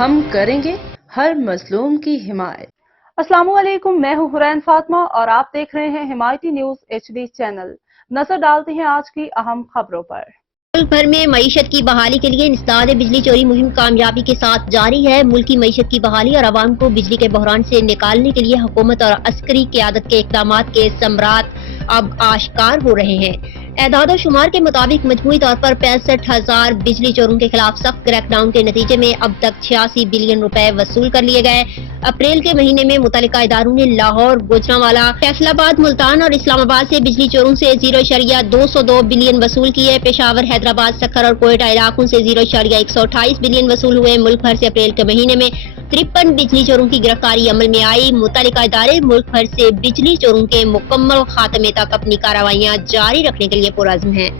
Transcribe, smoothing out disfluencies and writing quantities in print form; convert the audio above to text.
ہم کریں گے ہر مظلوم کی حمایت۔ السلام علیکم، میں ہوں حرین فاطمہ اور آپ دیکھ رہے ہیں حمایتی نیوز HD چینل۔ نظر ڈالتے ہیں آج کی اہم خبروں پر۔ ملک بھر میں معیشت کی بحالی کے لیے انسداد بجلی چوری مہم کامیابی کے ساتھ جاری ہے۔ ملکی معیشت کی بحالی اور عوام کو بجلی کے بحران سے نکالنے کے لیے حکومت اور عسکری قیادت کے اقدامات کے ثمرات اب آشکار ہو رہے ہیں۔ اعداد و شمار کے مطابق مجموعی طور پر 65,000 بجلی چوروں کے خلاف سخت کریک ڈاؤن کے نتیجے میں اب تک 86 بلین روپے وصول کر لیے گئے۔ اپریل کے مہینے میں متعلقہ اداروں نے لاہور، گوجرانوالا، فیصل آباد، ملتان اور اسلام آباد سے بجلی چوروں سے 0.202 بلین وصول کیے۔ پشاور، حیدرآباد، سکھر اور کوئٹہ علاقوں سے 0.128 بلین وصول ہوئے۔ ملک بھر سے اپریل کے مہینے میں 53 بجلی چوروں کی گرفتاری عمل میں آئی۔ متعلقہ ادارے ملک بھر سے بجلی چوروں کے مکمل خاتمے تک اپنی کارروائیاں جاری رکھنے کے لیے پرعزم ہیں۔